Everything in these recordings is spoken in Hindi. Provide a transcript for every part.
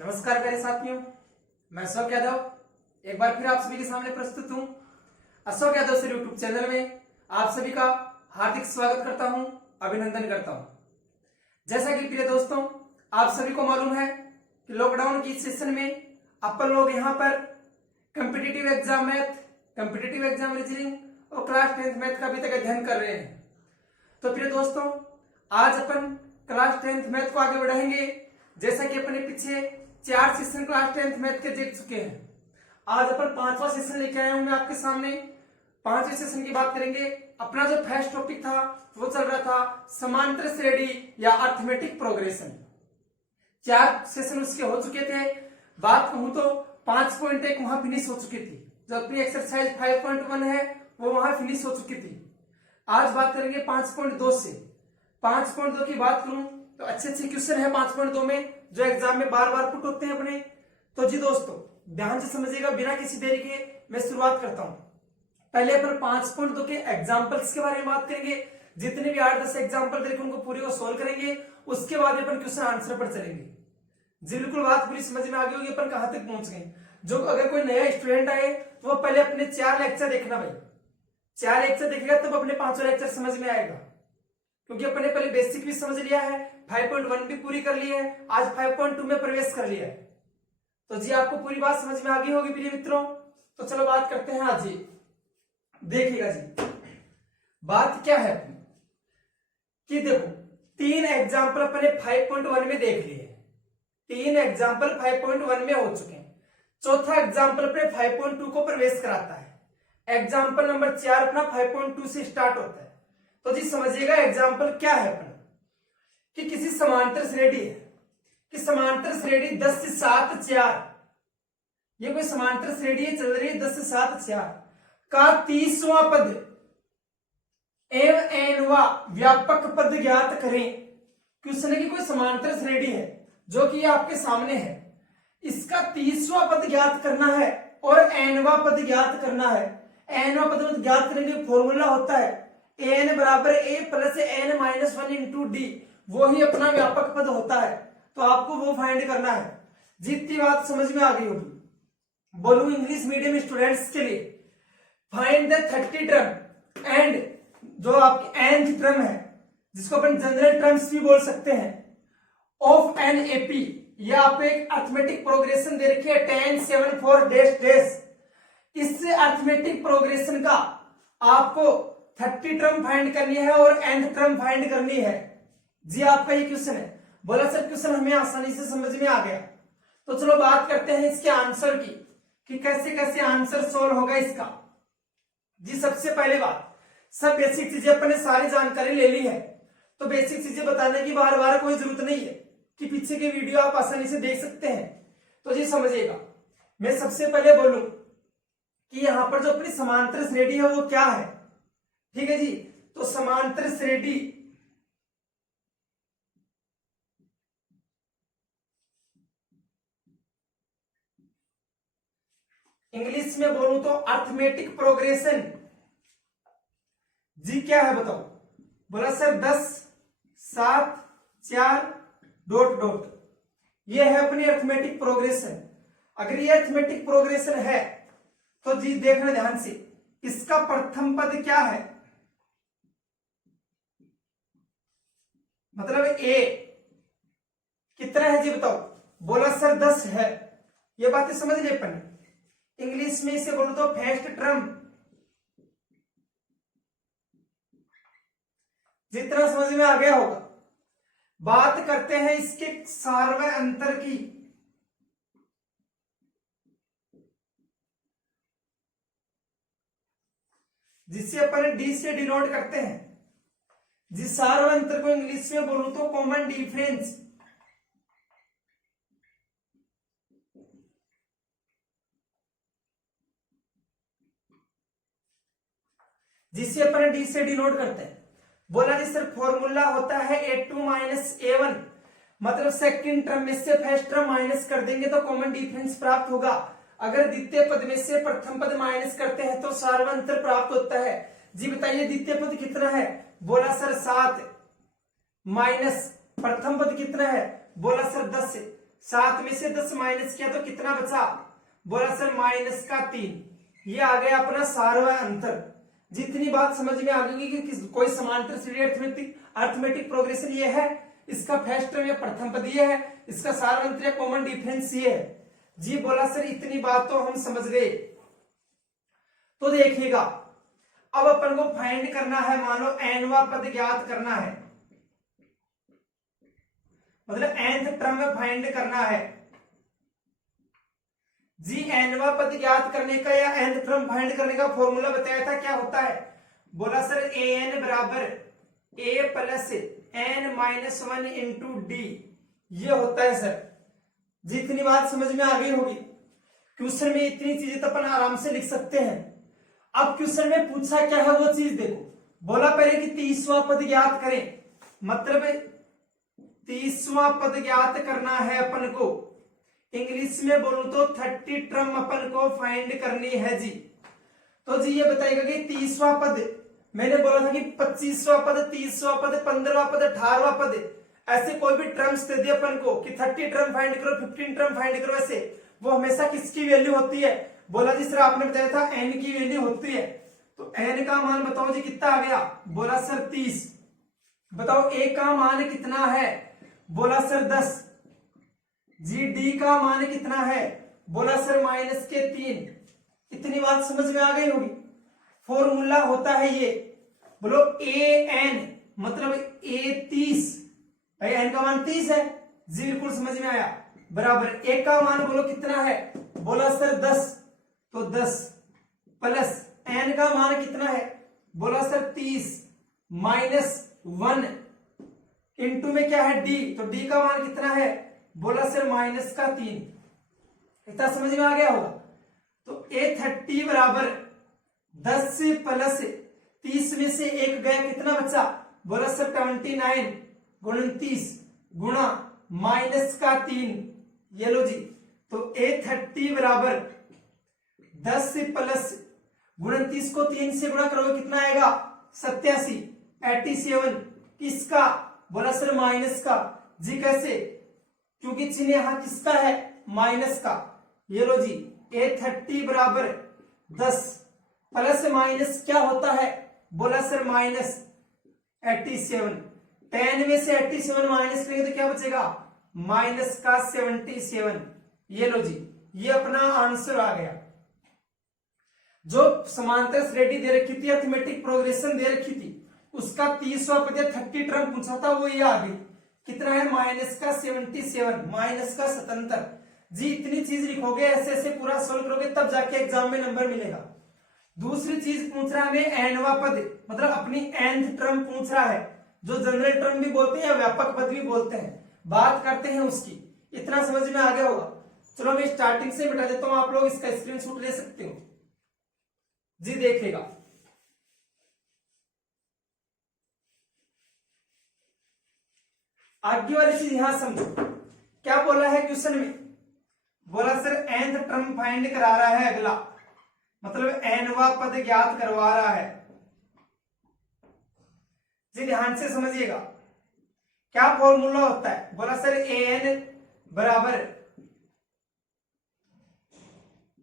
नमस्कार प्यारे साथियों, मैं अशोक यादव एक बार फिर आप सभी के सामने प्रस्तुत हूं। Ashok Yadav sir YouTube channel में आप सभी का हार्दिक स्वागत करता हूं, अभिनंदन करता हूं। जैसा कि प्रिय दोस्तों, आप सभी को मालूम है कि लॉकडाउन की सेशन में अपन लोग यहाँ पर competitive exam math, competitive exam reasoning और क्लास 10th मैथ का अभी तक अध्ययन कर रहे हैं। तो प्रिय दोस्तों, आज अपन क्लास 10th मैथ को आगे बढ़ाएंगे। जैसा कि अपने पीछे 4 सेशन क्लास 10th मैथ के देख चुके हैं, आज अपन 5वां सेशन लेके आया हूं मैं आपके सामने। 5वें सेशन की बात करेंगे। अपना जो फर्स्ट टॉपिक था वो चल रहा था समांतर श्रेणी या अर्थमेटिक प्रोग्रेशन। 4 सेशन उसके हो चुके थे। बात कहूं तो 5.1 वहां फिनिश हो चुकी थी। जो अपनी एक्सरसाइज 5.1 है वो वहां फिनिश हो चुकी थी। आज बात करेंगे 5.2 से। 5.2 की बात करूं तो अच्छे क्वेश्चन है 5.2 में, जो एग्जाम में बार बार पुट होते हैं अपने। तो जी दोस्तों, ध्यान से समझिएगा, बिना किसी देरी के मैं शुरुआत करता हूं। पहले अपन 5.2 के एग्जाम्पल्स के बारे में बात करेंगे। जितने भी 8-10 एग्जाम्पल देखे उनको पूरे को सोल्व करेंगे। उसके बाद अपन क्वेश्चन आंसर पर चलेंगे। जी बिल्कुल, बात पूरी समझ में आ गई होगी अपन कहां तक पहुंच गए। जो अगर कोई नया स्टूडेंट आए तो वो पहले अपने 4 लेक्चर देखना भाई। 4 लेक्चर देखेगा तब अपने 5वां लेक्चर समझ में आएगा, क्योंकि अपने पहले बेसिक भी समझ लिया है, 5.1 भी पूरी कर ली है, आज 5.2 में प्रवेश कर लिया है। तो जी आपको पूरी बात समझ में आ गई होगी प्रिय मित्रों। तो चलो बात करते हैं आज जी। देखिएगा जी, बात क्या है कि देखो 3 एग्जाम्पल अपने 5.1 में देख लिए। 3 एग्जाम्पल 5.1 में हो चुके हैं। चौथा एग्जाम्पल अपने 5.2 को प्रवेश कराता है। एग्जाम्पल नंबर 4 अपना 5.2 से स्टार्ट होता है। तो जी समझिएगा एग्जाम्पल क्या है अपना, कि किसी समांतर श्रेणी है कि समांतर श्रेणी 10 से 7 4, ये कोई समांतर श्रेणी चल रही है 10 से 7 4 का 30वां पद एवं nवां व्यापक पद ज्ञात करें। क्वेश्चन है कि कोई समांतर श्रेणी है जो कि आपके सामने है, इसका 30वां पद ज्ञात करना है और nवां पद ज्ञात करना है। nवां पद ज्ञात करने के लिए फॉर्मूला होता है n बराबर a plus n minus 1 into D, वो ही अपना व्यापक पद होता है। तो आपको वो फाइंड करना है। जितनी बात समझ में आ गई होगी, बोलूं इंग्लिश मीडियम स्टूडेंट्स के लिए, फाइंड द 30 टर्म एंड जो आपकी nth टर्म है, जिसको अपन जनरल टर्म्स भी बोल सकते हैं, ऑफ एन एपी। ये आपको एक अर्थमेटिक प्रोग्रेशन दे रखी है 10 7 4 डैश डैश। इससे अर्थमेटिक प्रोग्रेशन का आपको 30 टर्म फाइंड करनी है और nth टर्म फाइंड करनी है। जी आपका ये क्वेश्चन है। बोला सर क्वेश्चन हमें आसानी से समझ में आ गया। तो चलो बात करते हैं इसके आंसर की, कि कैसे कैसे आंसर सोल्व होगा इसका। जी सबसे पहले बात, सब बेसिक चीजें अपने सारी जानकारी ले ली है, तो बेसिक चीजें बताने की बार बार कोई जरूरत नहीं है, कि पीछे के वीडियो आप आसानी से देख सकते हैं। तो जी समझिएगा, मैं सबसे पहले बोलूं कि यहां पर जो अपनी समांतर श्रेणी है वो क्या है। ठीक है जी, तो समांतर श्रेणी इंग्लिश में बोलूं तो अर्थमेटिक प्रोग्रेशन। जी क्या है बताओ। बोला सर 10 7 4 डॉट डॉट, ये है अपनी अर्थमेटिक प्रोग्रेशन। अगर ये अर्थमेटिक प्रोग्रेशन है तो जी देखना ध्यान से, इसका प्रथम पद क्या है, मतलब ए कितना है जी बताओ। बोला सर 10 है। ये बातें समझ ले अपन। इंग्लिश में इसे बोलो तो फर्स्ट टर्म। जितना समझ में आ गया होगा। बात करते हैं इसके सार्वय अंतर की। जिसे अपन डी से डिनोट करते हैं। जिस सार्वय अंतर को इंग्लिश में बोलूं तो कॉमन डिफरेंस। जिसे अपन डी से डिनोट करते हैं। बोला जी सर फॉर्मूला होता है a2 माइनस a1, मतलब सेकंड टर्म में से फर्स्ट टर्म माइनस कर देंगे तो कॉमन डिफरेंस प्राप्त होगा। अगर द्वितीय पद में से प्रथम पद माइनस करते हैं तो सार्वंतर प्राप्त होता है। जी बताइए द्वितीय पद कितना है। बोला सर 7 माइनस प्रथम पद कितना है। बोला सर 10। 7 में से 10 माइनस किया तो कितना बचा? बोला सर माइनस का 3। ये आ गया अपना सारवा अंतर। जितनी बात समझ में आ गई कि कोई समांतर श्रेणी अर्थमेटिक प्रोग्रेशन ये है, इसका फर्स्ट टर्म या प्रथम पद ये है, इसका सारवंतर या कॉमन डिफरेंस ये है जी। बोला सर इतनी बात तो हम समझ गए। तो देखिएगा अब अपन को फाइंड करना है, मानो एनवा पद ज्ञात करना है, मतलब nth टर्म फाइंड करना है जी। एनवा पद ज्ञात करने का या nth टर्म फाइंड करने का फॉर्मूला बताया था, क्या होता है? बोला सर an बराबर a plus n minus 1 into D, ये होता है सर। जितनी बात समझ में आ गई होगी, क्वेश्चन में इतनी चीजें तो अपन आराम से लिख सकते हैं। अब क्वेश्चन में पूछा क्या है वो चीज देखो। बोला पहले कि 30वां पद ज्ञात करें, मतलब 30वां पद ज्ञात करना है अपन को। इंग्लिश में बोलूं तो 30 टर्म अपन को फाइंड करनी है जी। तो जी ये बताएगा कि 30वां पद, मैंने बोला था कि 25वां पद, 30वां पद, 15वां पद, 18वां पद, ऐसे कोई भी टर्म्स दे दिए अपन को कि 30 टर्म फाइंड करो, 15 टर्म फाइंड करो, ऐसे वो हमेशा किसकी वैल्यू होती है? बोला जिस तरह आपने बताया था n की वैल्यू होती है। तो n का मान बताओ जी कितना आ गया? बोला सर 30। बताओ a का मान कितना है? बोला सर 10 जी। d का मान कितना है? बोला सर माइनस के 3। इतनी बात समझ में आ गई होगी। फॉर्मूला होता है ये, बोलो an मतलब a 30, भाई n का मान 30 है जी, बिल्कुल समझ में आया। बराबर a का मान बोलो कितना है? बोला सर 10, तो 10 प्लस n का मान कितना है? बोला सर 30 माइनस 1 इंटू में क्या है? d, तो d का मान कितना है? बोला सर माइनस का 3। इतना समझ में आ गया होगा। तो a30 बराबर 10 प्लस 30 में से 1 गया, कितना बचा? बोला सर 29 29 गुणा माइनस का 3, ये लो जी। तो a30 बराबर 10 प्लस 29 को 3 से गुणा करोगे कितना आएगा? 87 87। किसका? बोला सर माइनस का जी। कैसे? क्योंकि चिन्ह यहां किसका है? माइनस का। ये लो जी a30 बराबर 10 प्लस माइनस क्या होता है? बोला सर माइनस 87। 10 में से 87 माइनस करेंगे तो क्या बचेगा? माइनस का 77। ये लो जी, ये अपना आंसर आ गया। जो समांतर श्रेणी दे रखी थी, अर्थमेटिक प्रोग्रेशन दे रखी थी, उसका 30वां पद 30 टर्म पूछा था, वो ये आ गई। कितना है? माइनस का 77, माइनस का 77 जी। इतनी चीज लिखोगे, ऐसे ऐसे पूरा सोल्व करोगे, तब जाके एग्जाम में नंबर मिलेगा। दूसरी चीज पूछ रहा है हमें एनवा पद, मतलब अपनी nth टर्म पूछ रहा है, जो जनरल टर्म भी बोलते हैं या व्यापक पद भी बोलते हैं, बात करते हैं उसकी। इतना समझ में आ गया होगा। चलो मैं स्टार्टिंग से बता देता हूं, आप लोग इसका स्क्रीनशॉट ले सकते हो जी। देखिएगा आगे वाली चीज यहां समझो, क्या बोला है क्वेश्चन में? बोला सर nth टर्म फाइंड करा रहा है अगला, मतलब nवा पद ज्ञात करवा रहा है जी। ध्यान से समझिएगा क्या फॉर्मूला होता है। बोला सर an बराबर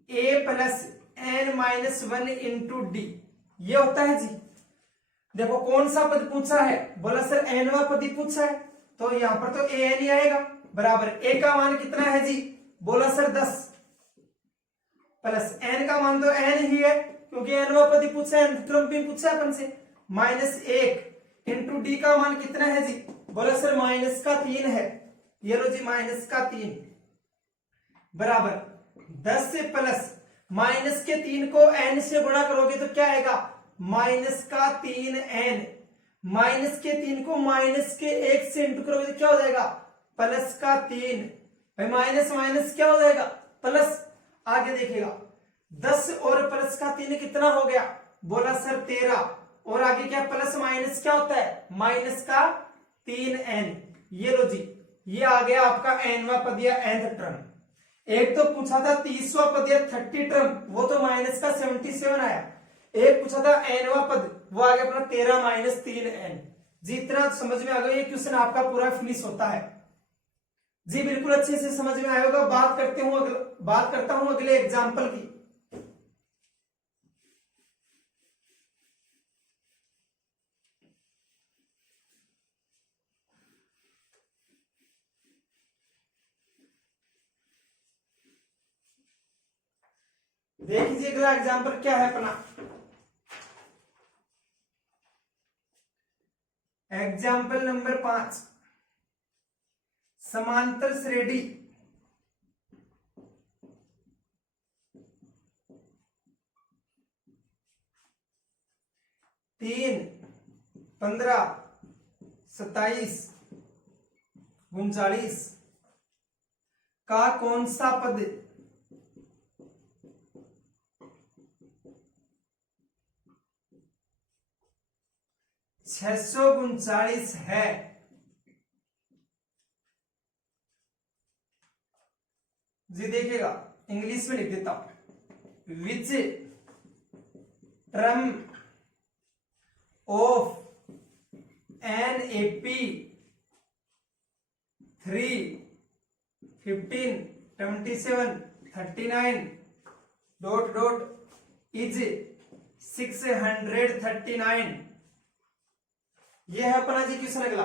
a plus n minus 1 into D, ये होता है जी। देखो कौन सा पद पूछा है? बोला सर nवा पद ही पूछा है, तो यहां पर तो an ही आएगा। बराबर a का मान कितना है जी? बोला सर 10 प्लस n का मान तो n ही है, क्योंकि nवा पद ही पूछा है, टर्म भी पूछा है अपन से, माइनस 1 इंटू डी का मान कितना है जी? बोला सर माइनस का 3 है। ये लो जी माइनस का 3 बराबर 10 से प्लस माइनस के 3 को n से गुणा करोगे तो क्या आएगा? माइनस का 3n। माइनस के 3 को माइनस के 1 से इंटू करोगे तो क्या हो जाएगा? प्लस का 3। भाई माइनस माइनस क्या हो जाएगा? प्लस। आगे देखिएगा 10 और प्लस का 3 कितना हो गया? बोला सर 13। और आगे क्या? प्लस माइनस क्या होता है? माइनस का 3n। ये लो जी, ये आ गया आपका nवा पद या nth टर्म। एक तो पूछा था 30वां पद या 30 टर्म, वो तो माइनस का 77 आया। एक पूछा था nवा पद, वो आ गया अपना 13 माइनस 3n। जितना समझ में आ गया, ये क्वेश्चन आपका पूरा फिनिश होता है। जी बिल्कुल अच्छे से समझ में आया होगा। बात करता हूं अगले एग्जाम्पल की। देख लीजिए अगला एग्जाम्पल क्या है अपना। एग्जाम्पल नंबर 5, समांतर श्रेणी तीन 15 27 39 का कौन सा पद 639 है। जी देखिएगा, इंग्लिश में लिख देता हूं। Which term of an AP 3 15 27 39 dot dot is 639। ये है अपना जी क्वेश्चन अगला।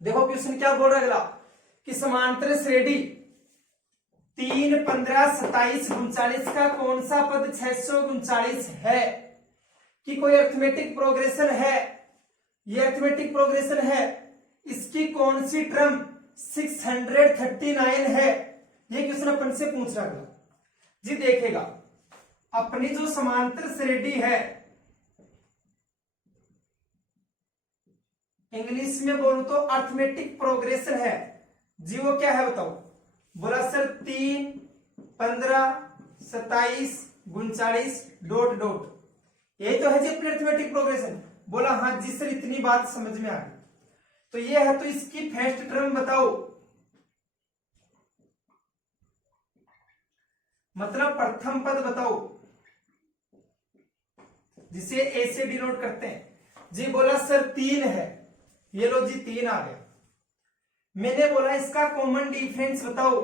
देखो क्वेश्चन क्या बोल रहा है अगला कि समांतर श्रेणी 3 15 27 39 का कौन सा पद 639 है। कि कोई अरिथमेटिक प्रोग्रेशन है, ये अरिथमेटिक प्रोग्रेशन है, इसकी कौन सी टर्म 639 है। ये क्वेश्चन अपन से पूछ रहा है जी। देखेगा अपनी जो समांतर श्रेणी है, इंग्लिश में बोलूं तो अरिथमेटिक प्रोग्रेशन है जी। वो क्या है बताओ। बोला सर 3 15 27 39 डॉट डॉट, ये तो है जी अपनी अरिथमेटिक प्रोग्रेशन। बोला हाँ जी सर, इतनी बात समझ में आ गई। तो ये है, तो इसकी फर्स्ट टर्म बताओ, मतलब प्रथम पद बताओ, जिसे ए से डिनोट करते हैं जी। बोला सर 3 है, ये लो जी 3 आ गया। मैंने बोला इसका कॉमन डिफरेंस बताओ।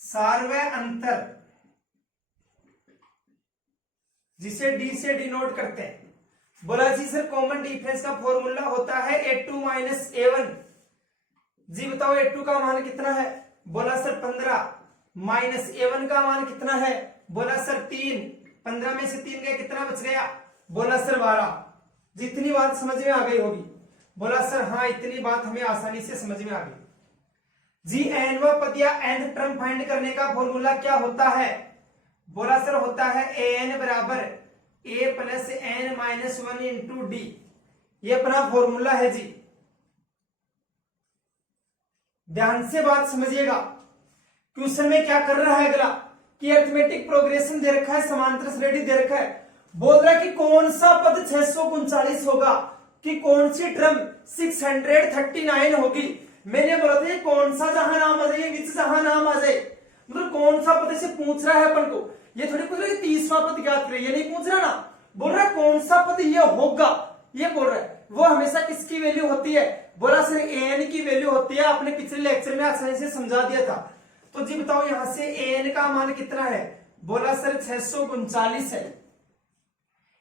सार्वय अंतर, जिसे डी से डिनोट करते हैं। बोला जी सर कॉमन डिफरेंस का फॉर्मूला होता है A2 माइनस A1। जी बताओ A2 का मान कितना है। बोला सर 15 माइनस A1 का मान कितना है। बोला सर 3, 15 में से 3 गया, कितना बच गया। बोला सर 12। जितनी बात समझ में आ गई होगी। बोला सर हाँ, इतनी बात हमें आसानी से समझ में आ गई जी। nवा पद या nth टर्म फाइंड करने का फॉर्मूला क्या होता है। बोला सर होता है an बराबर a plus n minus 1 into D. ये अपना फॉर्मूला है जी। ध्यान से बात समझिएगा। क्वेश्चन में क्या कर रहा है अगला कि अरिथमेटिक प्रोग्रेशन दे रखा है, समांतर श्रेणी दे रखा है। बोल रहा है कि कौन सा पद 639 होगा, कि कौन सी टर्म 639 होगी। मैंने बोला था कौन सा जहां नाम आ जाए, विच जहां नाम आ जाए, मतलब कौन सा पद से पूछ रहा है अपन को। ये थोड़ी पूछ रहा है 30वां पद ज्ञात करें, ये नहीं पूछ रहा ना। बोल रहा है कौन सा पद ये होगा, ये बोल रहा है। वो हमेशा किसकी वैल्यू होती है। बोला सर an की वैल्यू होती है। आपने पिछले लेक्चर में आसानी से समझा दिया था। तो जी बताओ यहां से an का मान कितना है। बोला सर 639 है।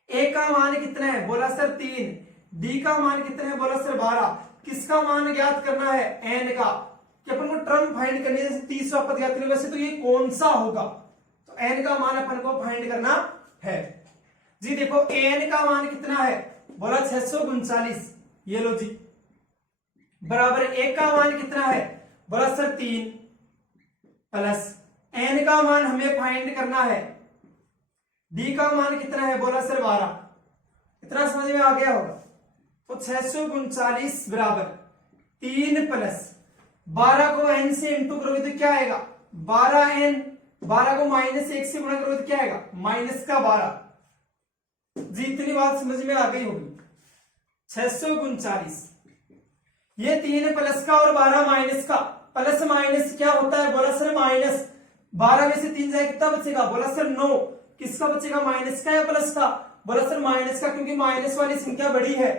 a का मान कितना है। बोला सर 3। d का मान कितना है। बोला सर 12। किसका मान ज्ञात करना है, n का, कि अपन को टर्म फाइंड करनी है, जैसे 30वां पद ज्ञात करना। वैसे तो ये कौन सा होगा, तो n का मान अपन को फाइंड करना है जी। देखो an का मान कितना है। बोला 639, ये लो जी, बराबर a का मान कितना है। बोला सर 3 प्लस n का मान हमें फाइंड करना है, d का मान कितना है। बोला सर 12। इतना समझ में आ गया होगा। तो 639 बराबर 3 प्लस 12 को n से इंटू करोगे तो क्या आएगा 12n। 12 को माइनस 1 से गुणा करोगे तो क्या आएगा माइनस का 12। जी इतनी बात समझ में आ गई होगी। 639, ये 3 प्लस का और 12 माइनस का। प्लस माइनस क्या होता है। बोला सर माइनस 12 में से 3 जाए कितना बचेगा। बोला सर 9। किसका बचेगा, माइनस का या प्लस का। बोला सर माइनस का, क्योंकि माइनस वाली संख्या बड़ी है।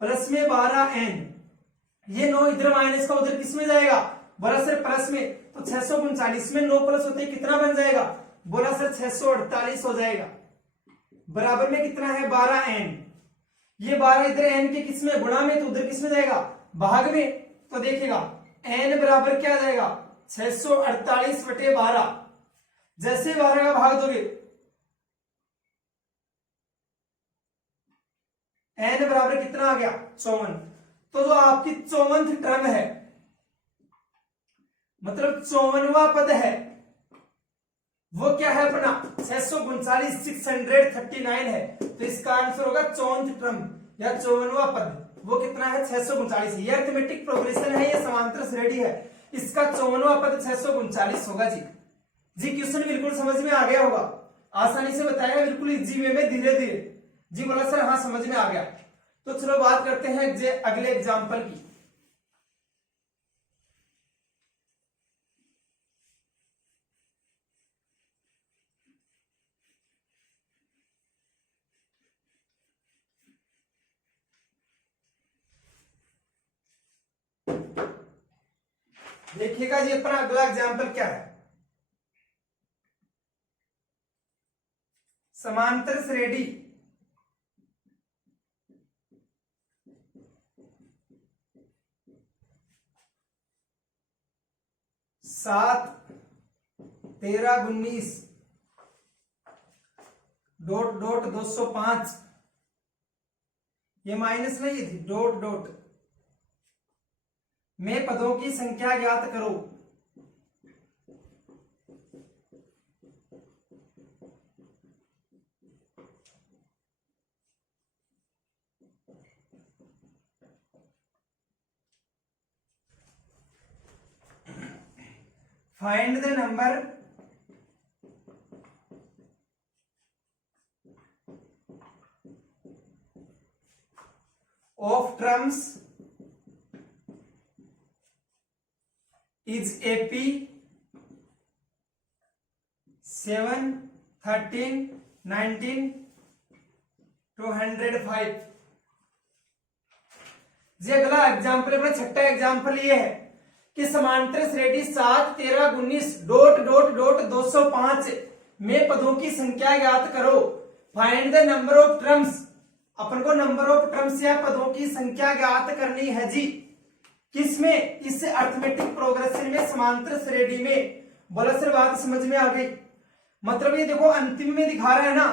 प्लस में 12n, ये 9 इधर माइनस का उधर किस में जाएगा? बोला सर प्लस में, तो 639 में 9 प्लस होते कितना बन जाएगा? बोला सर 648 हो जाएगा। बराबर में कितना है? 12n। ये 12 इधर n के किस में गुणा में, तो उधर किस में जाएगा? भाग में। तो देखिएगा n बराबर क्या जाएगा? 648 बटे 12। जैसे 12 का भाग दोगे, n बराबर कितना आ गया? 54। तो जो आपकी 54th टर्म है, मतलब 54वां पद है, वो क्या है अपना? 639 639 है। तो इसका आंसर होगा 54th टर्म या 54वां पद। वो कितना है? 639। ये अरिथमेटिक प्रोग्रेशन है, ये समांतर श्रेणी है। इसका 54वां पद 639 होगा जी। जी क्वेश्चन बिल्कुल समझ में आ गया होगा, आसानी से बताया बिल्कुल इजी वे में, धीरे धीरे। जी बोला सर हाँ समझ में आ गया। तो चलो बात करते हैं अगले एग्जाम्पल की। देखिएगा जी अपना अगला एग्जाम्पल क्या है। समांतर श्रेणी सात 13 19 डॉट डॉट 205, ये माइनस नहीं थी, डॉट डॉट में पदों की संख्या ज्ञात करो। Find the number of terms is AP 7 13 19 205। जी अगला एग्जाम्पल अपना छठा एग्जाम्पल ये है कि समांतर श्रेणी 7 13 19 डॉट डॉट डॉट 205 में पदों की संख्या ज्ञात करो। Find the number of terms, अपन को नंबर ऑफ टर्म्स या पदों की संख्या ज्ञात करनी है जी। किसमें? इस अरिथमेटिक प्रोग्रेशन में, समांतर श्रेणी में। बोला सर बात समझ में आ गई। मतलब ये देखो अंतिम में दिखा रहा है ना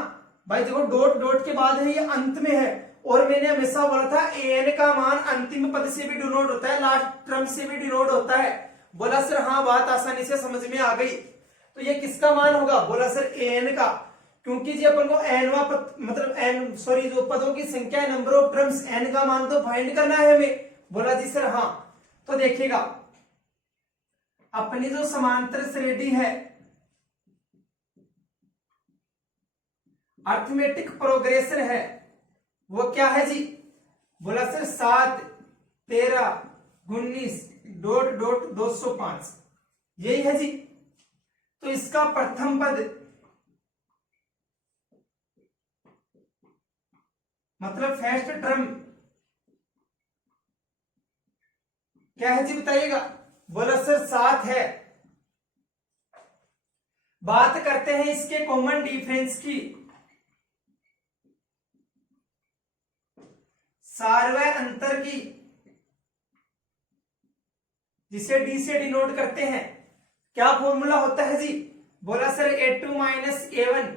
भाई, देखो डॉट डॉट के बाद है, ये अंत में है। और मैंने हमेशा बोला था an का मान अंतिम पद से भी डिनोट होता है, लास्ट टर्म से भी डिनोट होता है। बोला सर हाँ बात आसानी से समझ में आ गई। तो ये किसका मान होगा? बोला सर an का, क्योंकि जी अपन को nवा पद, मतलब n सॉरी जो पदों की संख्या है, नंबर ऑफ टर्म्स, n का मान तो फाइंड करना है हमें। बोला जी सर हाँ। तो देखिएगा अपनी जो समांतर श्रेणी है, अरिथमेटिक प्रोग्रेशन है, वो क्या है जी? बोला सर 7 13 19 डॉट डॉट 205, यही है जी। तो इसका प्रथम पद मतलब फर्स्ट टर्म क्या है जी बताइएगा? बोला सर 7 है। बात करते हैं इसके कॉमन डिफरेंस की। सारवय अंतर की, जिसे डी से डिनोट करते हैं, क्या फॉर्मूला होता है जी? बोला sir a2 minus a1।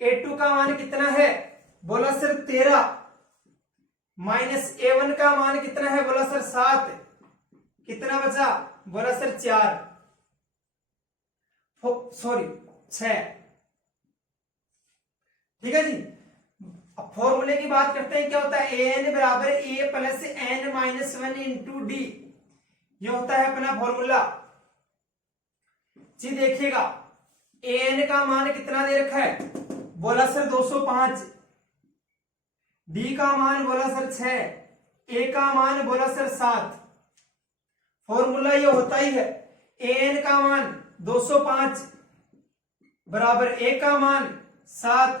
a2 का मान कितना है? बोला सर 13 माइनस a1 का मान कितना है? बोला सर 7। कितना बचा? बोला सर 4 सॉरी 6। ठीक है जी। अब फॉर्मूले की बात करते हैं, क्या होता है? an बराबर a plus n minus 1 into D, ये होता है अपना फॉर्मूला जी। देखिएगा an का मान कितना दे रखा है? बोला सर 205। d का मान बोला सर 6, a का मान बोला सर 7। फॉर्मूला ये होता ही है, an का मान 205 बराबर a का मान 7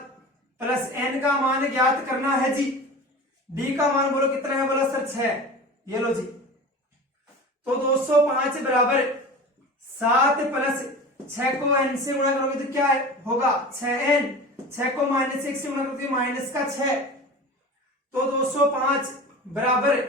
प्लस n का मान ज्ञात करना है जी। d का मान बोलो कितना है, बोला सर 6। ये लो जी, तो 205 बराबर 7 प्लस 6 को n से गुणा करोगे तो क्या होगा 6n, 6 को -1 से गुणा करोगे माइनस का 6, तो 205 बराबर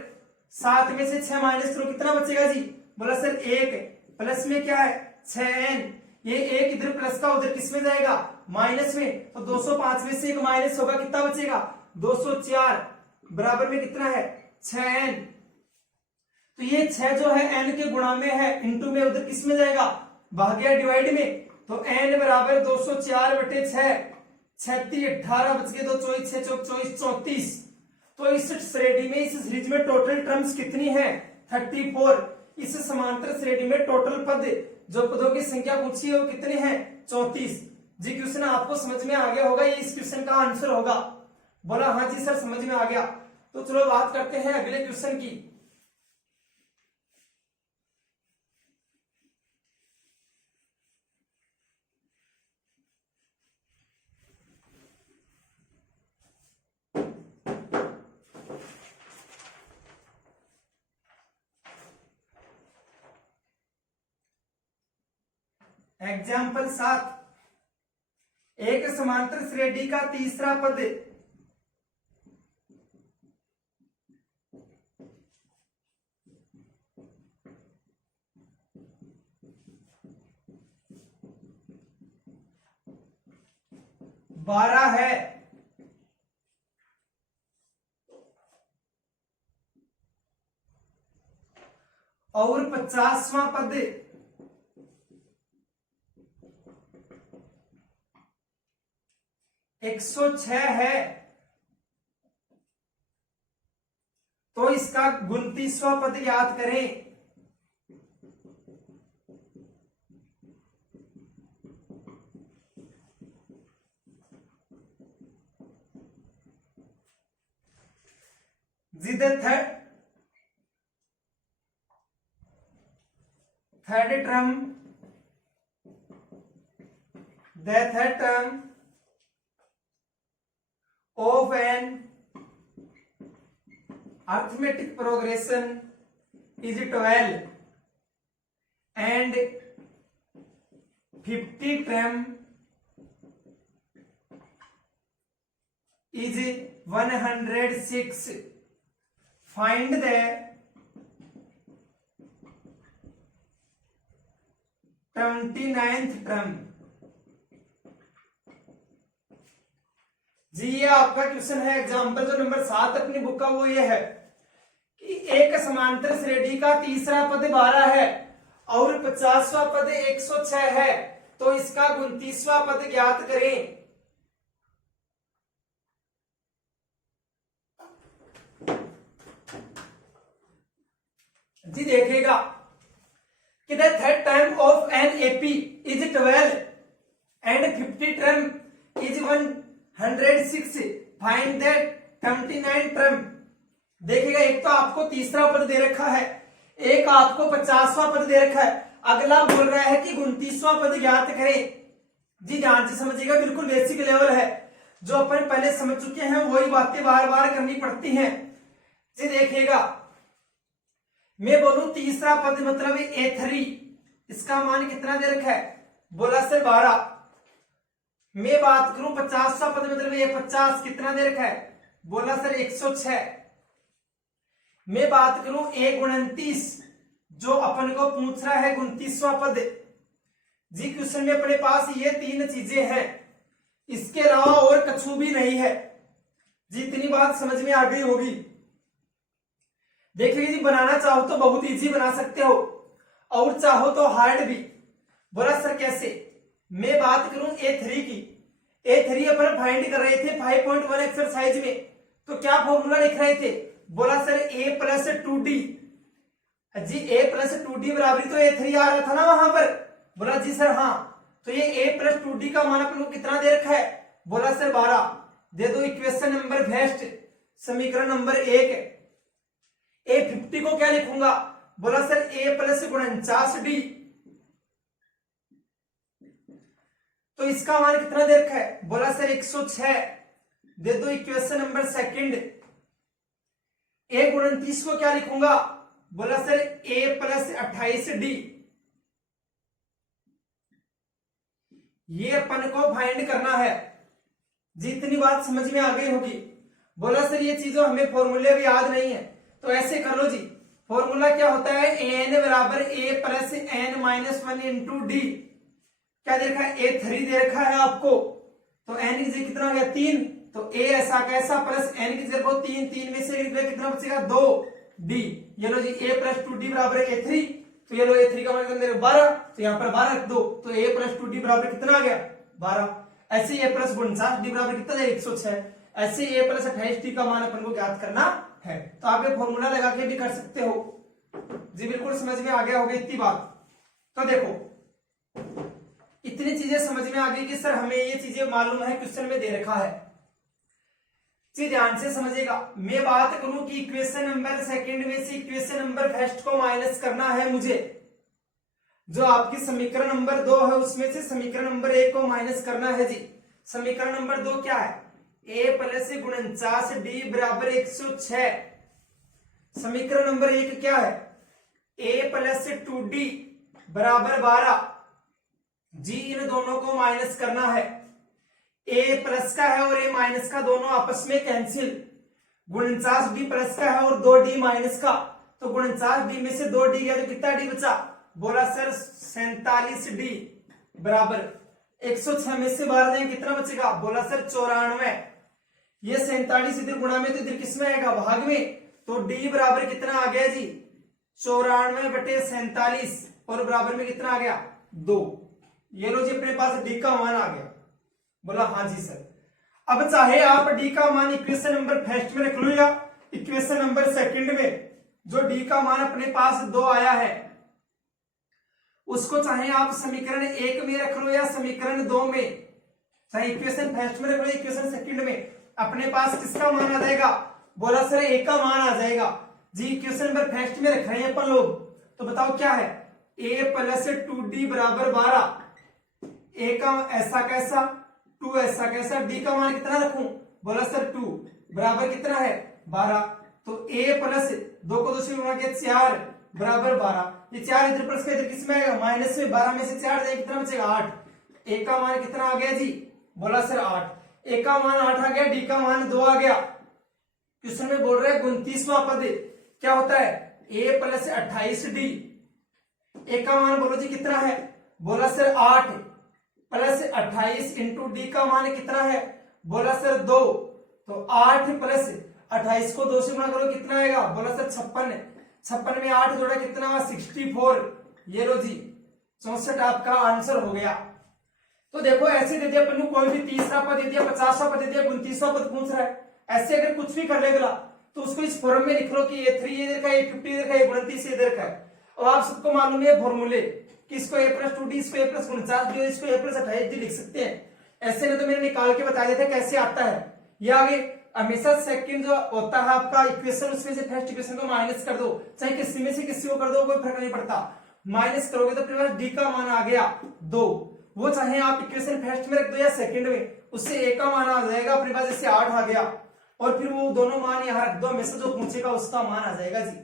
7 में से 6 माइनस करो कितना बचेगा जी, बोला सर 1, प्लस में क्या है 6n, ये 1 इधर प्लस का उधर किस में जाएगा माइनस में, तो 205 में से 1 माइनस होगा कितना बचेगा 204 बराबर में कितना है 6n। तो ये 6 जो है n के गुणा में है, इंटू में उधर किस में जाएगा भाग्य डिवाइड में, तो n बराबर 204 बटे 6, 36 18 बच गए, 2 24 6 24 34। तो इस श्रेणी में इस सीरीज में टोटल टर्म्स कितनी है 34। इस समांतर श्रेणी में टोटल पद जो पदों की संख्या पूछी है वो कितने हैं 34। जी क्वेश्चन आपको समझ में आ गया होगा, ये इस क्वेश्चन का आंसर होगा। बोला हाँ जी सर समझ में आ गया। तो चलो बात करते हैं अगले क्वेश्चन की। एग्जाम्पल 7, एक समांतर श्रेणी का तीसरा पद बारह है और 50वां पद 106 है, तो इसका 29वां पद याद करें। जी the third term of an arithmetic progression is 12 and 50 term is 106. Find the 29th term। जी ये आपका क्वेश्चन है। एग्जाम्पल जो नंबर 7 अपनी बुक का वो ये है कि एक समांतर श्रेणी का तीसरा पद 12 है और 50वां पद 106 है, तो इसका 29वां पद ज्ञात करें। जी देखिएगा कि the third term of an AP is 12 and 50 term is 106. Find the 29 term। देखिएगा एक तो आपको तीसरा पद दे रखा है, एक आपको 50वां पद दे रखा है, अगला बोल रहा है कि 29वां पद ज्ञात करें। जी ध्यान से समझिएगा, बिल्कुल बेसिक लेवल है, जो अपन पहले समझ चुके हैं वही बातें बार बार करनी पड़ती हैं। जी देखिएगा मैं बोलूं तीसरा पद मतलब A3, इसका मान कितना दे रखा है, बोला सर 12। मैं बात करूं 50वां पद मतलब A50, कितना दे रखा है, बोला सर 106। मैं बात करूं A29 जो अपन को पूछ रहा है 29वां पद। जी क्वेश्चन में अपने पास ये 3 चीजें हैं, इसके अलावा और कछु भी नहीं है। जी इतनी बात समझ में आ गई होगी। देखिए जी बनाना चाहो तो बहुत इजी बना सकते हो और चाहो तो हार्ड भी। बोला सर कैसे, मैं बात करूं A3 की, A3 अपन फाइंड कर रहे थे 5.1 एक्सरसाइज में, तो क्या फॉर्मूला लिख रहे थे, बोला सर A+2D। जी A+2D बराबरी तो A3 आ रहा था ना वहां पर, बोला जी सर हाँ। तो ये A+2D का मान अपन को कितना दे रखा है, बोला सर 12। दे दो इक्वेशन नंबर बेस्ट, समीकरण नंबर 1। A50 को क्या लिखूंगा, बोला सर A+49D। तो इसका मान कितना दे रखा है, बोला सर 106। दे दो इक्वेशन नंबर सेकंड। ए गुणन 30 को क्या लिखूंगा? बोला सर a प्लस 28d। ये अपन को फाइंड करना है। जितनी बात समझ में आ गई होगी। बोला सर ये चीजों हमें फॉर्मूले भी याद नहीं है, तो ऐसे कर लो जी। फॉर्मूला क्या होता है? एन बराबर a plus n minus one into d. क्या दे रखा है? A3 दे रखा है आपको, तो n की जगह कितना हो गया? 3। तो a ऐसा कैसा प्लस n की जगह को 3 में से कितना बचेगा? 2d। ये लो जी a प्लस 2d बराबर A3। तो ये लो A3 का मान कितना? 12। तो यहाँ पर 12 रख दो, तो a प्लस 2d बराबर कितना आ गया? 12। ऐसे a प्लस 49d बराबर कितना जाएगा? 106। ऐसे a प्लस 28d का मान अपन को ज्ञात करना है। तो आप ये फॉर्मूला लगा के भी कर सकते हो जी। बिल्कुल समझ में आ गया होगा इतनी बात। तो देखो इतनी चीजें समझ में आ गई कि सर हमें ये चीजें मालूम है, क्वेश्चन में दे रखा है जी। ध्यान से समझिएगा। मैं बात करूं कि इक्वेशन नंबर सेकंड में से इक्वेशन नंबर फर्स्ट को माइनस करना है मुझे। जो आपकी समीकरण नंबर 2 है उसमें से समीकरण नंबर 1 को माइनस करना है जी। समीकरण नंबर 2 क्या है? a प्लस 49d बराबर 106। समीकरण नंबर 1 क्या है? a प्लस 2d बराबर 12 जी। इन दोनों को माइनस करना है। a प्लस का है और a माइनस का, दोनों आपस में कैंसिल। 49d प्लस का है और 2d माइनस का, तो 49d में से 2d गया तो कितना d बचा? बोला सर 47d बराबर 106 में से 12 देंगे कितना बचेगा? बोला सर 94। ये 47 इधर गुणा में तो इधर किसमें आएगा? भाग में। तो d बराबर कितना आ गया जी? 94/47 और बराबर में कितना आ गया? 2। ये लो जी अपने पास d का मान आ गया। बोला हाँ जी सर। अब चाहे आप d का मान इक्वेशन नंबर फर्स्ट में रख लो या इक्वेशन नंबर सेकंड में, जो d का मान अपने पास 2 आया है उसको चाहे आप समीकरण 1 में रख लो या समीकरण 2 में, चाहे इक्वेशन फर्स्ट में रख लो इक्वेशन सेकंड में, अपने पास किसका मान आ जाएगा? बोला सर a का मान आ जाएगा जी। इक्वेशन नंबर फर्स्ट में रख रहे हैं अपन लोग, तो बताओ क्या है? a प्लस 2d बराबर 12। a का ऐसा कैसा, 2 ऐसा कैसा, d का मान कितना रखूं? बोला सर 2 बराबर कितना है? 12। तो a प्लस 2 को 2 से गुणा किया 4 बराबर 12। ये 4 इधर प्लस का इधर किसमें आएगा? माइनस में। 12 में से 4 जाएगा कितना बचेगा? 8। a का मान कितना आ गया जी? बोला सर 8। a का मान 8 आ गया, d का मान 2 आ गया। क्वेश्चन में बोल रहे हैं 29वां पद क्या होता है? a plus 28d। a का मान बोलो जी कितना है? बोला सर 8 प्लस 28 इंटू डी का मान कितना है? बोला सर 2। तो 8 प्लस 28 को 2 से गुणा करो कितना आएगा? बोला सर 56। 56 में 8 जोड़ा कितना हुआ? 64। ये लो जी 64 आपका आंसर हो गया। तो देखो ऐसे दे दिया अपन को, कोई भी तीसरा पद दे दिया, 50वां पद दे दिया, 29वां पद पूछ रहा है, ऐसे अगर कुछ भी कर लेगा तो उसको इस फॉर्म में लिख लो कि A3 इधर का, A50 इधर का, A29 इधर का है। और आप सबको मालूम है फॉर्मूले कि इसको a प्लस 2d, इसको a प्लस 49d, इसको a प्लस 28d लिख सकते हैं। ऐसे में तो मैंने निकाल के बता दिया था कैसे आता है। ये आगे हमेशा सेकंड जो होता है आपका इक्वेशन, उसमें से फर्स्ट इक्वेशन को माइनस कर दो, चाहे किसी में से किसी को कर दो, कोई फर्क नहीं पड़ता। माइनस करोगे तो अपने पास d का मान आ गया 2। वो चाहे आप इक्वेशन फर्स्ट में रख दो या सेकंड में, उससे a का मान आ जाएगा अपने पास, जैसे 8 आ गया, और फिर वो दोनों मान यहाँ रख दो, हमेशा जो पूछेगा उसका मान आ जाएगा जी।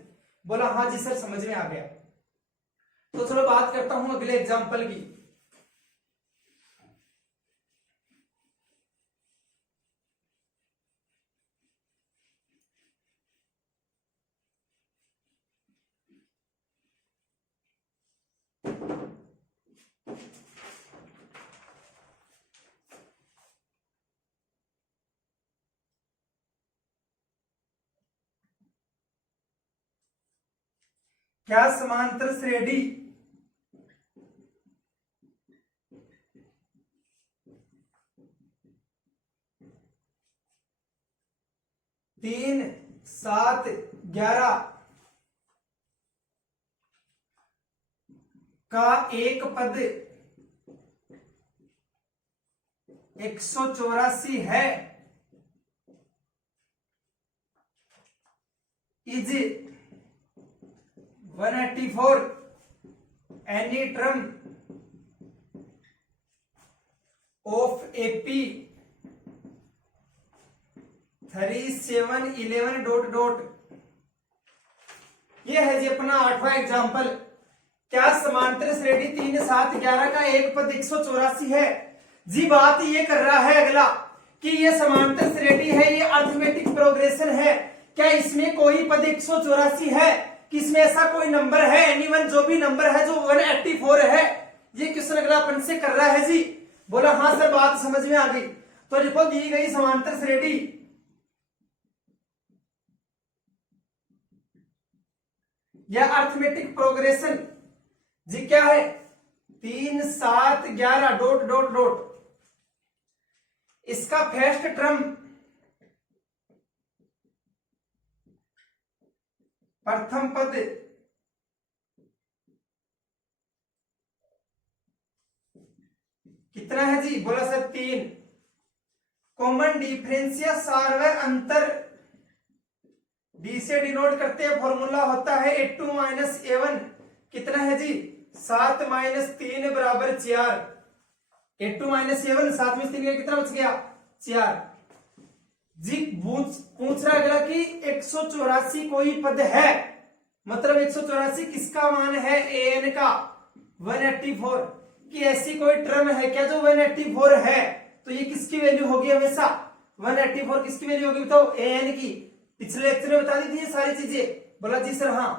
बोला हाँ जी सर समझ में आ गया। तो चलो बात करता हूं अगले एग्जाम्पल की। क्या समांतर श्रेणी तीन 7 11 का एक पद 184 है, is 184 any term of AP 3 7 11 dot dot. ये है जी अपना 8वां एग्जाम्पल। क्या समांतर श्रेणी 3 7 11 का एक पद 184 है? जी बात ये कर रहा है अगला कि ये समांतर श्रेणी है, ये अरिथमेटिक प्रोग्रेशन है। क्या इसमें कोई पद 184 है? कि इसमें ऐसा कोई नंबर है एनीवन, जो भी नंबर है जो 184 है? ये क्वेश्चन अगला अपन से कर रहा है जी। बोला हाँ सर, बात समझ में आ गई। तो देखो दी गई समांतर श्रेणी, यह अरिथमेटिक प्रोग्रेशन जी क्या है? 3 7 11 डॉट डॉट डॉट। इसका फर्स्ट टर्म प्रथम पद कितना है जी? बोला सर 3। कॉमन डिफरेंस या सार्वय अंतर, डी से डिनोट करते हैं, फॉर्मूला होता है a2 माइनस a1। कितना है जी? 7 माइनस 3 बराबर 4। a2 माइनस a1, 7 में 3 का कितना बच गया? 4 जी। पूछ रहा अगला कि 184 कोई पद है, मतलब 184 किसका मान है? an का 184। कि ऐसी कोई टर्म है क्या जो 184 है? तो ये किसकी वैल्यू होगी? हमेशा 184 किसकी वैल्यू होगी बताओ? an की। पिछले लेक्चर में बता दी थी ये सारी चीजें। बोला जी सर हाँ।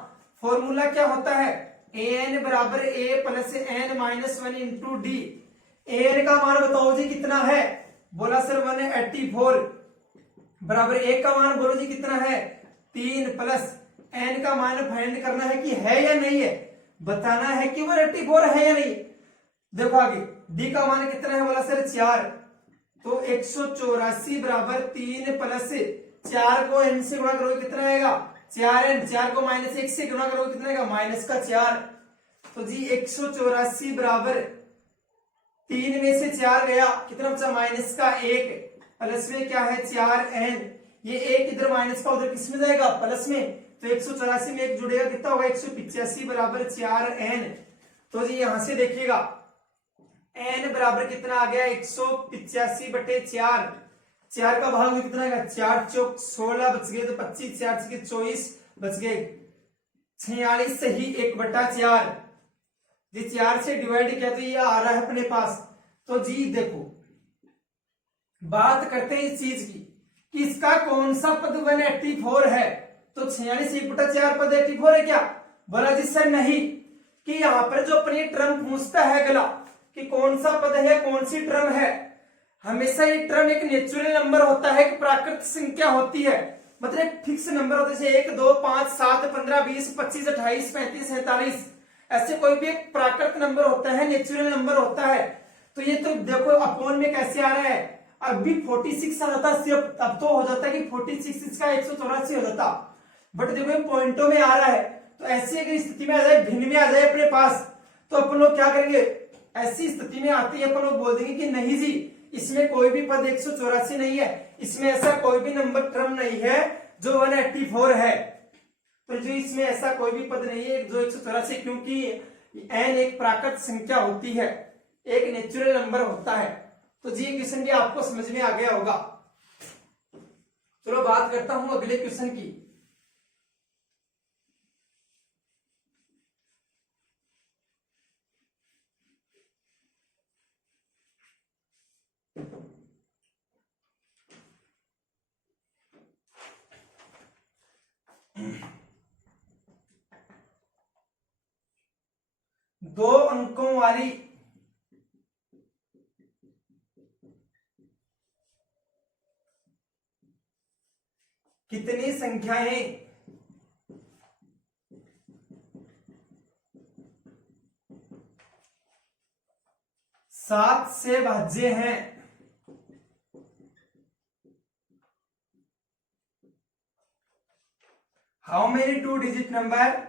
फॉर्मूला क्या होता है? an बराबर a plus n minus 1 into D. an का मान बताओ जी कितना है? बोला सर 184 बराबर a का मान बोलो जी कितना है? 3 प्लस n का मान फाइंड करना है कि है या नहीं है, बताना है कि 184 है या नहीं। देखो आगे d का मान कितना है? बोला सर 4। तो 184 बराबर 3 प्लस 4 को n से गुणा करोगे कितना आएगा? 4n। 4 को माइनस 1 से गुणा करोगे कितना आएगा? माइनस का 4। तो जी 184 बराबर 3 में से 4 गया, कितना बचा? माइनस का 1। प्लस में क्या है? 4n। ये एक इधर माइनस का उधर किस में जाएगा? प्लस में। तो 184 में एक जुड़ेगा, कितना होगा? 185 बराबर 4n। तो जी यहां से देखिएगा n बराबर कितना आ गया? 185 बटे 4। 4 का भाग कितना आएगा? 4 चौक 16 बच गए, तो 25 4 के 24 बच गए। 46 से ही 1 बटा 4 जी, 4 से डिवाइड किया तो ये आ रहा है अपने पास। तो जी देखो बात करते हैं इस चीज की कि इसका कौन सा पद 184 है? तो 46 1 बटा 4 पद 84 है क्या? बोला जी सर नहीं। कि यहाँ पर जो अपनी टर्म पूछता है अगला कि कौन सा पद है, कौन सी टर्म है, हमेशा ये टर्म एक नेचुरल नंबर होता है, एक प्राकृतिक संख्या होती है, मतलब एक फिक्स नंबर होता है, जैसे 1 2 5 7 15 20 25 28 35 47, ऐसे कोई भी एक प्राकृतिक नंबर होता है, नेचुरल नंबर होता है। तो ये तो देखो अपॉन में कैसे आ रहा है? अभी 46 आ जाता, सिर्फ तब तो हो जाता कि 46 इसका 184 हो जाता, बट देखो पॉइंटों में आ रहा है। तो ऐसी अगर स्थिति में आ जाए, भिन्न में आ जाए अपने पास, तो अपन लोग क्या करेंगे? ऐसी स्थिति में आते ही अपन लोग बोल देंगे कि नहीं जी इसमें कोई भी पद 184 नहीं है, इसमें ऐसा कोई भी नंबर टर्म नहीं है जो 184 है। तो जो इसमें ऐसा कोई भी पद नहीं है जो 184, क्योंकि n एक प्राकृतिक संख्या होती है, एक नेचुरल नंबर होता है। तो जी क्वेश्चन भी आपको समझ में आ गया होगा। चलो बात करता हूं अगले क्वेश्चन की। दो अंकों वाली कितनी संख्याएं सात से भाज्य हैं? How many 2 digit number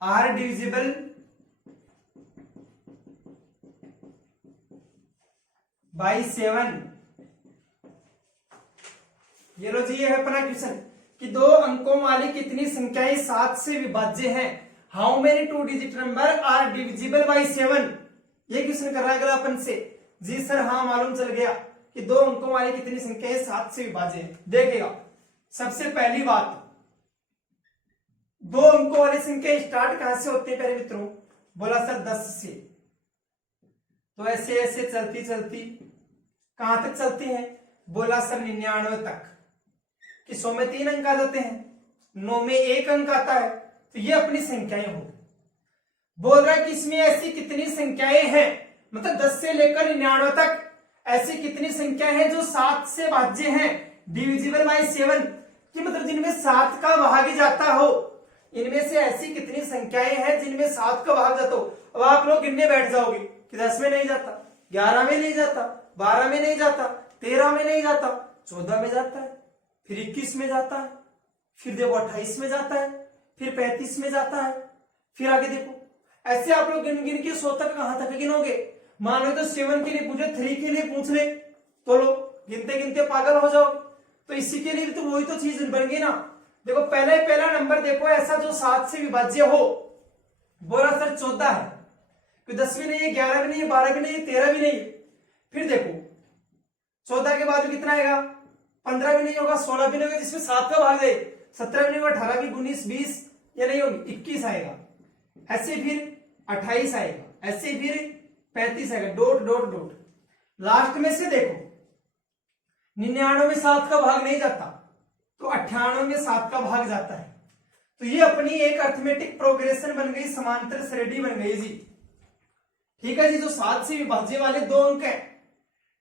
are divisible by 7? ये लो जी, ये है अपना क्वेश्चन कि दो अंकों वाली कितनी संख्याएं 7 से विभाज्य हैं। How many 2 digit number are divisible by 7। ये क्वेश्चन कर रहा है अगर अपन से। जी सर हाँ मालूम चल गया कि दो अंकों वाली कितनी संख्याएं 7 से विभाज्य हैं। देखिएगा सबसे पहली बात, दो अंकों वाली संख्या स्टार्ट कहां से होती है प्यारे मित्रों? बोला सर 10 से। तो ऐसे ऐसे चलती चलती कहां तक चलती है? बोला सर 99 तक। कि 100 में 3 अंक आ जाते हैं, 9 में 1 अंक आता है, तो ये अपनी संख्याएं होगी। बोल रहा है कि इसमें ऐसी कितनी संख्याएं हैं, मतलब 10 से लेकर 99 तक ऐसी कितनी संख्याएं हैं जो 7 से भाज्य हैं, डिविजिबल बाय 7, कि मतलब जिनमें 7 का भाग जाता हो। इनमें से ऐसी कितनी संख्याएं हैं जिनमें 7 का भाग जाता हो। अब आप लोग गिनने बैठ जाओगे कि 10 में नहीं जाता, 11 में नहीं जाता, 12 में नहीं जाता, 13 में नहीं जाता, 14 में जाता है, फिर 21 में जाता है, फिर देखो 28 में जाता है, फिर 35 में जाता है, फिर आगे देखो। ऐसे आप लोग गिन गिन के 100 तक कहां तक गिनोगे? मान लो तो 7 के लिए पूछे, 3 के लिए पूछ ले तो लो गिनते गिनते पागल हो जाओ। तो इसी के लिए भी तो वही तो चीज बन गई ना। देखो पहला नंबर देखो ऐसा जो 7 से विभाज्य हो। बोला सर 14 है, तो 10 भी नहीं है, 11 भी नहीं है, 12 भी नहीं है, 13 भी नहीं है। फिर देखो 14 के बाद कितना आएगा? 15 भी नहीं होगा, 16 भी नहीं होगा जिसमें 7 का भाग जाए, 17 भी नहीं होगा, 18 भी, 19, 20 ये नहीं होगी, 21 आएगा, ऐसे फिर 28 आएगा, ऐसे फिर 35 आएगा, डॉट डॉट डॉट। लास्ट में से देखो 99 में 7 का भाग नहीं जाता, तो 98 में 7 का भाग जाता है। तो ये अपनी एक अर्थमेटिक प्रोग्रेशन बन गई, समांतर श्रेणी बन गई जी। ठीक है जी, जो 7 से विभाज्य वाले दो अंक है,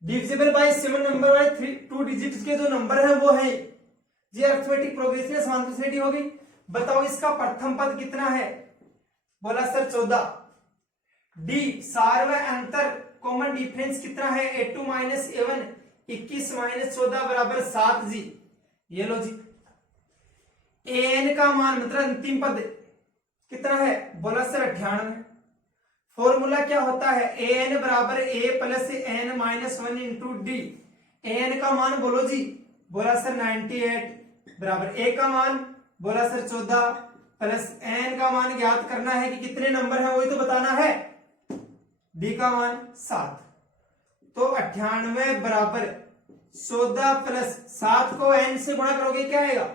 डिविजिबल बाय 7 नंबर वाले 2 डिजिट्स के जो नंबर है वो है जी अर्थमेटिक प्रोग्रेशन समांतर श्रेणी होगी। बताओ इसका प्रथम पद कितना है? बोला सर 14। डी सार्व अंतर कॉमन डिफरेंस कितना है? A2 माइनस A1 21 माइनस 14 बराबर 7 जी। ये लो जी। an का मान मतलब अंतिम पद कितना है? बोला सर 98। फॉर्मूला क्या होता है? an बराबर a plus n minus 1 into D. an का मान बोलो जी। बोला सर 98 बराबर a का मान बोला सर 14 प्लस n का मान ज्ञात करना है कि कितने नंबर है वही तो बताना है। d का मान 7, तो 98 बराबर 14 प्लस 7 को n से गुणा करोगे क्या आएगा?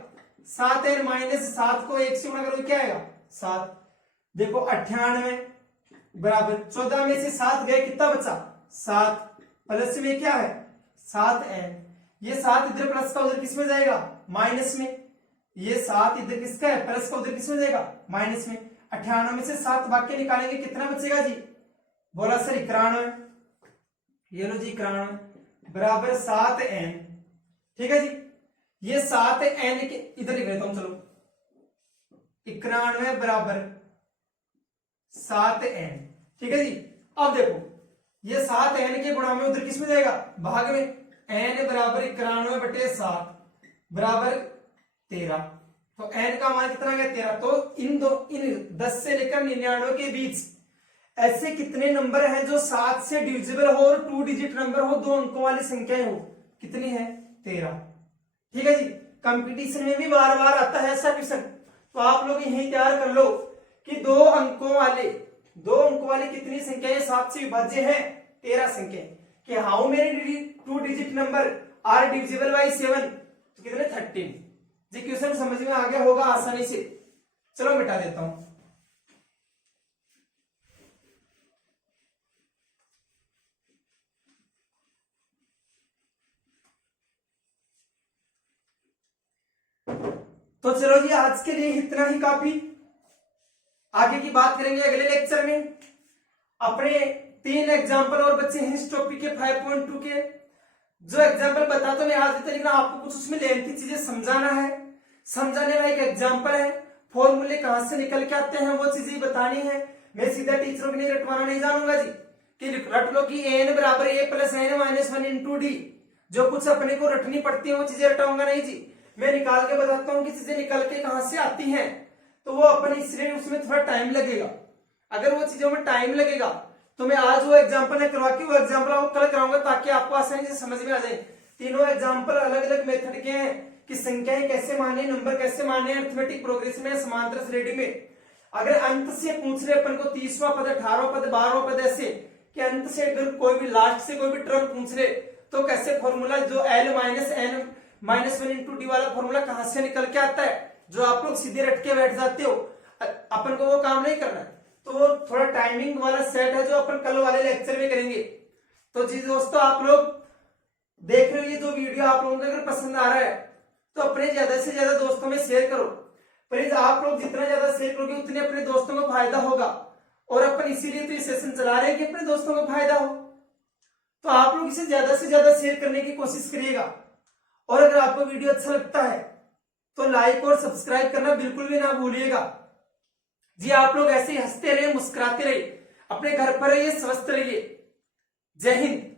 7n माइनस 7 को 1 से गुणा करोगे क्या आएगा? 7। देखो 98 बराबर 14 में से 7 गए, कितना बचा? 7 प्लस में क्या है? 7n। ये 7 इधर प्लस का उधर किस में जाएगा? माइनस में। ये 7 इधर किसका है? प्लस का उधर किस में जाएगा? माइनस में। 98 में से 7 बाकी निकालेंगे, कितना बचेगा जी? बोला सर 91। ये लो जी 91 बराबर 7n। ठीक है जी, ये 7n के इधर लिख लेता हूं, चलो 91 बराबर 7n। ठीक है जी। अब देखो ये 7n के गुणा में उधर किस में जाएगा? भाग में। n बराबर 91 बटे 7 बराबर 13, तो n का मान कितना गया? 13। तो इन 10 से लेकर 99 के बीच ऐसे कितने नंबर हैं जो 7 से डिविजिबल हो और 2 डिजिट नंबर हो, दो अंकों वाली संख्याएं हो? कितनी है? 13। ठीक है जी। कंपटीशन में भी बार बार आता है ऐसा क्वेश्चन, तो आप लोग यही तैयार कर लो कि दो अंकों वाली कितनी संख्याएं 7 से विभाज्य है? 13 संख्याएं। कि how many 2 digit number are divisible by 7? तो कितने? 13 जी। क्वेश्चन समझ में आ गया होगा आसानी से। चलो मिटा देता हूं। तो चलो जी, आज के लिए इतना ही काफी। आगे की बात करेंगे अगले लेक्चर में। अपने 3 एग्जाम्पल और बच्चे हैं इस टॉपिक के 5.2 के। जो एग्जाम्पल बता तो मैं आज लेकिन आपको कुछ उसमें लेंथी चीजें समझाना है। समझाने लायक एग्जाम्पल है, फॉर्मूले कहां से निकल के आते हैं वो चीजें बतानी है। मैं सीधा टीचरों के लिए रटवाना नहीं जानूंगा जी कि रट लो कि an बराबर a plus n minus 1 into D. जो कुछ अपने को रटनी पड़ती है वो चीजें रटाऊंगा नहीं जी। मैं निकाल के बताता हूँ कि चीजें निकल के कहां से आती हैं, तो वो अपन इसलिए उसमें थोड़ा टाइम लगेगा। अगर वो चीजों में टाइम लगेगा तो मैं आज वो एग्जांपल है करवा के वो एग्जांपल आपको कल कराऊंगा, ताकि आपको आसानी से समझ में आ जाए। तीनों एग्जांपल अलग अलग मेथड के हैं, कि संख्याएं कैसे माने, नंबर कैसे माने अरिथमेटिक प्रोग्रेशन में, समांतर श्रेणी में। अगर अंत से पूछ रहे अपन को 30वां पद, 18वां पद, 12वां पद, ऐसे कि अंत से अगर कोई भी लास्ट से कोई भी टर्म पूछ रहे तो कैसे फॉर्मूला जो L minus N minus 1 into D वाला फॉर्मूला कहां से निकल के आता है, जो आप लोग सीधे रट के बैठ जाते हो, अपन को वो काम नहीं करना है। तो वो थोड़ा टाइमिंग वाला सेट है जो अपन कल वाले लेक्चर में करेंगे। तो जी दोस्तों, आप लोग देख रहे हो ये जो वीडियो आप लोगों को अगर पसंद आ रहा है तो अपने ज्यादा से ज्यादा दोस्तों में शेयर करो। प्लीज आप लोग जितना ज्यादा शेयर करोगे उतने अपने दोस्तों को फायदा होगा, और अपन इसीलिए तो ये सेशन चला रहे हैं कि अपने दोस्तों को फायदा हो। तो आप लोग इसे ज्यादा से ज्यादा शेयर करने की कोशिश करिएगा, और अगर आपको वीडियो अच्छा लगता है तो लाइक और सब्सक्राइब करना बिल्कुल भी ना भूलिएगा। जी आप लोग ऐसे ही हंसते रहिए, मुस्कुराते रहिए, अपने घर पर रहिए, स्वस्थ रहिए। जय हिंद।